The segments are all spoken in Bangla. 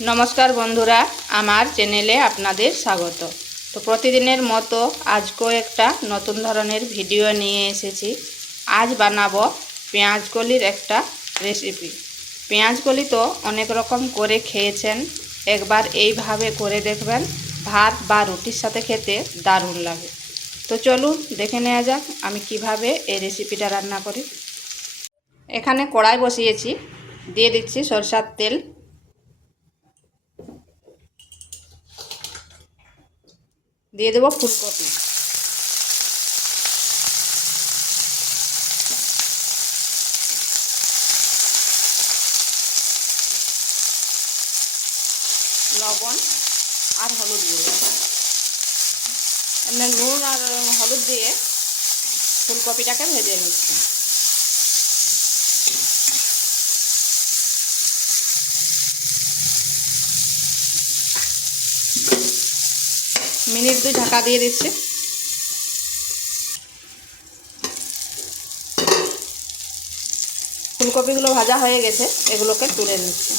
नमस्कार बंधुरा आमार चैनेले आपनादेर स्वागत। तो प्रतिदिनेर मतो आजको एकटा नतून धरनेर भिडियो निये एसेछि। आज बानाबो पेঁয়াজকলির একটা रेसिपि। पेঁয়াজকলি तो अनेक रकम करे खेयेछेन, एकबार एइभावे करे देखबेन, भात बा रुटिर साथे खेते दारुण लागे। तो चलुन देखे नेওয়া যাক आमि किभाबे এই रेसिपिटा रान्ना करी। एखाने कड़ाई बसिয়েছি, দিয়ে দিচ্ছি সরষের তেল, দিয়ে দেব ফুলকপি, লবণ আর হলুদ গুঁড়ো। এমনি নুন আর হলুদ দিয়ে ফুলকপিটাকে ভেজে নিচ্ছি। মিনিট 2 ঢাকা দিয়ে দিচ্ছি। ফুলকপিগুলো ভাজা হয়ে গেছে, এগুলোকে তুলে নিচ্ছি।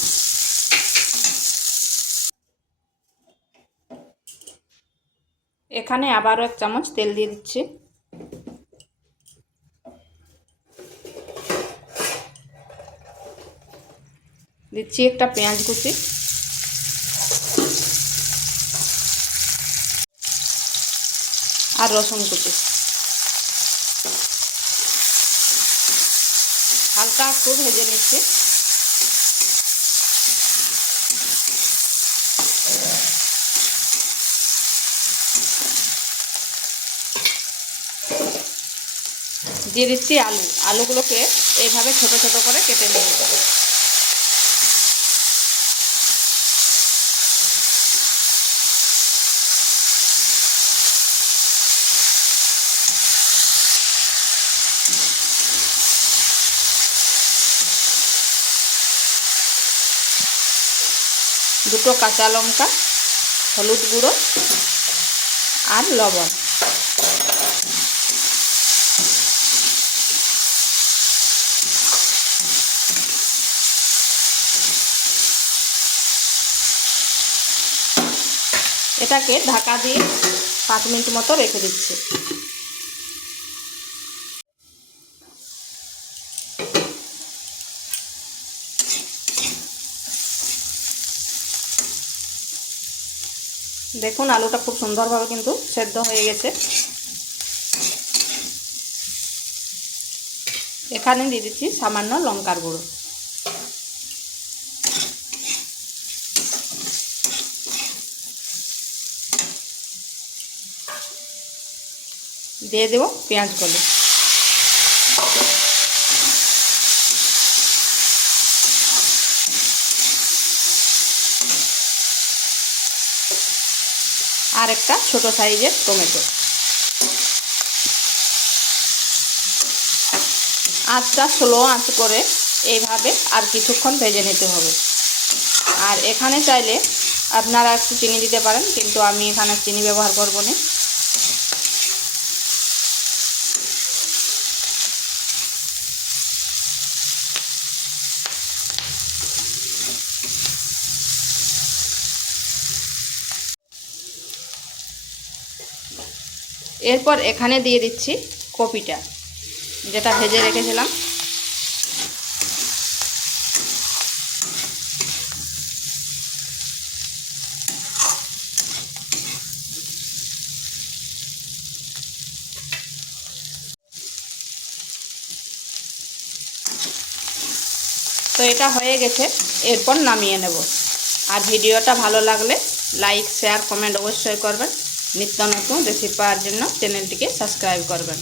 এখানে আবারও 1 চামচ তেল দিয়ে দিচ্ছি। দিচ্ছি একটা পেঁয়াজ কুচি, আর রসুন কুচি। হালকা একটু ভেজে নিচ্ছি। দিয়ে দিচ্ছি আলু। আলুগুলোকে এইভাবে ছোট ছোট করে কেটে নিয়ে যাব। দুটো কাঁচা লঙ্কা, হলুদ গুঁড়ো আর লবণ। এটাকে ঢাকা দিয়ে 5 মিনিট মতো রেখে দিচ্ছি। দেখুন আলুটা খুব সুন্দরভাবে কিন্তু সেদ্ধ হয়ে গেছে। এখানে দিয়ে দিচ্ছি সামান্য লঙ্কার গুঁড়ো। দিয়ে দেব পেঁয়াজকলি। আর একটা ছোট সাইজের টমেটো। আঁচটা স্লো আঁচ করে এইভাবে আর কিছুক্ষণ ভেজে নিতে হবে। আর এখানে চাইলে আপনারা একটু চিনি দিতে পারেন, কিন্তু আমি এখানে চিনি ব্যবহার করব না। এরপর এখানে দিয়ে দিচ্ছি কপিটা, যেটা ভেজে রেখেছিলাম। তো এটা হয়ে গেছে, এরপর নামিয়ে নেব। আর ভিডিওটা ভালো লাগলে লাইক, শেয়ার, কমেন্ট অবশ্যই করবেন। নিত্য নতুন রেসিপি পাওয়ার জন্য চ্যানেলটিকে সাবস্ক্রাইব করবেন।